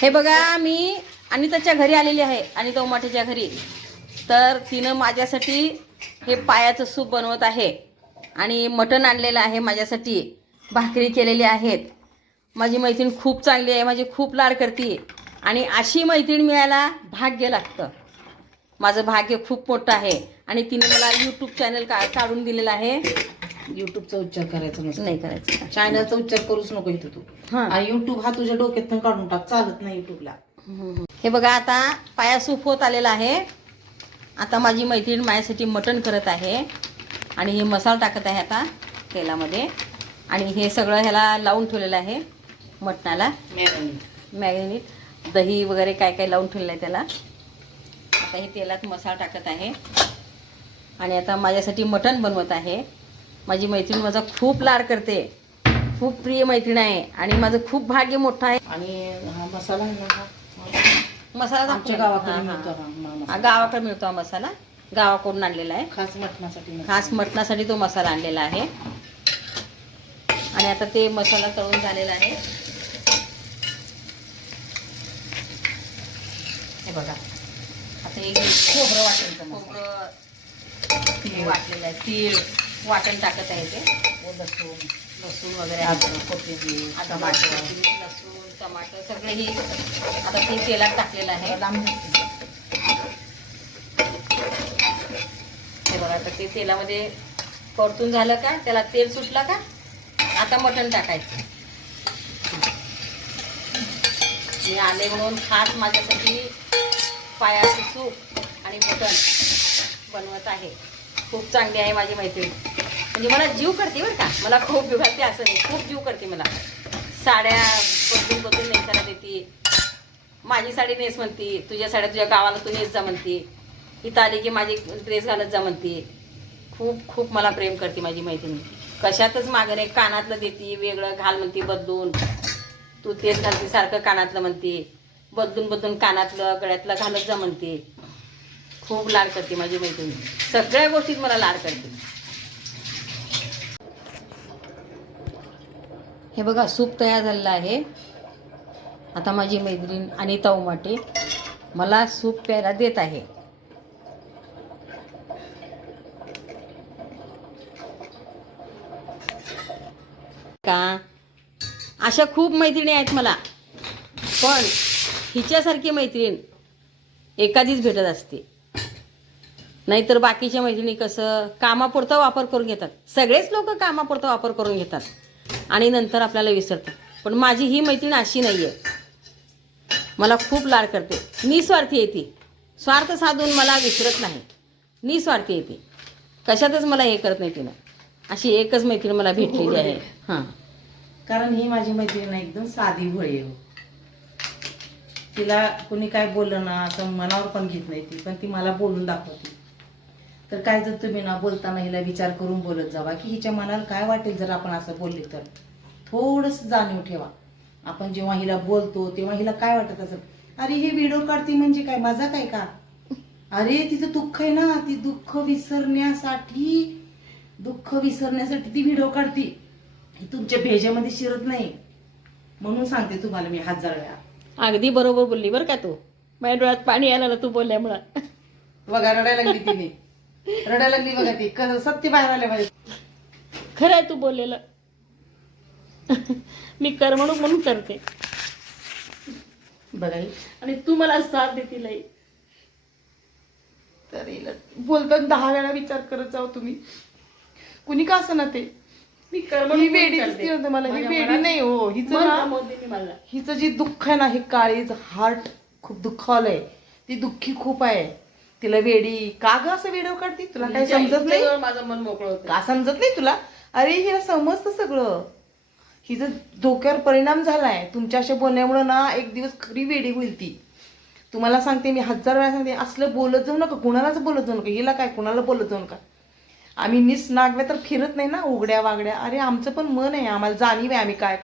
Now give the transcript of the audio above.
हे बघा, मी अनिताच्या घरी आलेली आहे, अनिता उमाटेच्या घरी. तर तिनं माझ्यासाठी हे पायाचं सूप बनवत आहे आणि मटण आणलेलं आहे माझ्यासाठी. भाकरी केलेली आहेत. माझी मैत्रीण खूप चांगली आहे, माझी खूप लाड करते आणि अशी मैत्रीण मिळायला भाग्य लागतं. माझं भाग्य खूप मोठं आहे आणि तिने मला यूट्यूब चॅनल काढून दिलेलं आहे. युट्यूबचा उच्चार करायचा नसतो, नाही करायचं. चॅनलचा उच्चार करूच नको इथं तू. हां. आणि युट्यूब हा तुझ्या डोक्यातून काढून टाक, चालत नाही युट्यूबला. हे बघा, आता पाया सूप होत आलेला आहे. आता माझी मैत्रीण माझ्यासाठी मटण करत आहे आणि हे मसाला टाकत आहे आता तेलामध्ये. आणि हे सगळं ह्याला लावून ठेवलेलं आहे मटणाला. मॅरिनेट दही वगैरे काय काय लावून ठेवलेलं आहे त्याला. आता हे तेलात मसाला टाकत आहे आणि आता माझ्यासाठी मटण बनवत आहे. माझी मैत्रीण माझा खूप लाड करते, खूप प्रिय मैत्रीण आहे आणि माझं खूप भाग्य मोठं आहे. आणि हा मसाला आहे ना, मसाला आमच्या गावाकडे मिळतो हा गावाकडे मिळतो हा मसाला. गावाकडून आणलेला आहे, खास मटणासाठी मसाला. खास मटणासाठी तो मसाला आणलेला आहे. आणि आता ते मसाला तळून झालेला आहे. हे बघा, आता एक खोबरं वाटायचं मसाला. खोबरं हे वाटलेलं आहे, तीळ वाटण टाकत आहे ते. लसूण वगैरे कोथिंबीर, टमाटर, लसूण टमाटर सगळे हे आता ते तेलात टाकलेलं आहे. हे बघा, आता ते तेलामध्ये परतून झालं का, त्याला तेल सुटलं का, आता मटण टाकायचं. मी आले म्हणून खास माझ्यासाठी पायाचं सूप आणि मटण बनवत आहे. खूप चांगली आहे माझी मैत्रीण, म्हणजे मला जीव करते बरं का. मला खूप जीव करते असं नाही, खूप जीव करते मला. साड्या बदलून बदलून नेसायला देते. माझी साडी नेस म्हणते, तुझ्या साड्या तुझ्या गावाला तू नेस जा म्हणते. इथं आली की माझी ड्रेस घालत जा म्हणते. खूप खूप मला प्रेम करते माझी मैत्रीण. कशातच मागं नाही. कानातलं देते, वेगळं घाल म्हणते बदलून. तू तेच घालते सारखं कानातलं म्हणते. बदलून बदलून कानातलं गळ्यातलं घालत जा म्हणते. खूप लाड करते माझी मैत्रीण, सगळ्या गोष्टीत मला लाड करते. हे बघा, सूप तयार झालेलं आहे. आता माझी मैत्रीण अनिता उमाटे मला सूप प्यायला देत आहे. का अशा खूप मैत्रिणी आहेत मला, पण हिच्यासारखी मैत्रीण एखादीच भेटत असते. नाहीतर बाकीच्या मैत्रिणी कसं कामापुरता वापर करून घेतात. सगळेच लोक कामापुरता वापर करून घेतात आणि नंतर आपल्याला विसरतात. पण माझी ही मैत्रीण अशी नाही आहे. मला खूप लाड करते, निस्वार्थी आहे ती. स्वार्थ साधून मला विसरत नाही, निस्वार्थी आहे ती. कशातच मला हे करत नाही तिनं. अशी एकच मैत्रीण मला भेटलेली आहे. हां, कारण ही माझी मैत्रीण एकदम साधी भोळी आहे. तिला कुणी काय बोललं ना असं मनावर पण घेत नाही ती, पण ती मला बोलून दाखवते. तर काय जर तुम्ही ना बोलताना हिला विचार करून बोलत जावा की हिच्या मनाला काय वाटेल जर आपण असं बोलले तर. थोडंसं जाणीव ठेवा. आपण जेव्हा हिला बोलतो तेव्हा हिला काय वाटत असेल, अरे हे व्हिडिओ काढते म्हणजे काय, मजा काय का, अरे तिचं दुःख आहे ना, ती दुःख विसरण्यासाठी ती व्हिडिओ काढते. ही तुमच्या भेजामध्ये शिरत नाही. म्हणून सांगते तुम्हाला मी 1000 वेळा. अगदी बरोबर बोलली बरं का तू. माझ्या डोळ्यात पाणी आलं ना तू बोलल्यामुळं. बघा रडायला लागली तिने, रडायला लागली बघा ती. सत्य बाहेर आल्या माझ्या. खरं आहे तू बोललेलं. मी करमणूक म्हणून करते बघा ही. आणि तू मला साथ देतील आई. तर हिला बोलताना 10 वेळा विचार करत जाऊ तुम्ही. कुणी का असं ना ते, मी ही करमणूक वेडी म्हणून दिसते करते. होतं मला. ही माझ्या वेडी मनात नाही हो. हिचं मन ना, रमवते मी मला. हिचं जे दुःख आहे ना, हे काळीज हार्ट खूप दुःखावलंय. ती दुःखी खूप आहे. तिला वेडी का ग असं व्हिडिओ काढते, तुला काय समजत नाही माझं मन मोकळं होतं. का, समजत नाही तुला. अरे हिला समजतं सगळं. हिचं डोक्यावर परिणाम झालाय तुमच्या अशा बोलण्यामुळे ना. एक दिवस खरी वेडी होईल ती. तुम्हाला सांगते मी 1000 वेळा सांगते, असलं बोलत जाऊ नका, कुणालाच बोलत जाऊ नका. हिला काय कुणाला बोलत जाऊ नका. आम्ही निस नागव्या तर फिरत नाही ना उघड्या वागड्या. अरे आमचं पण मन आहे, आम्हाला जाणीव आहे आम्ही काय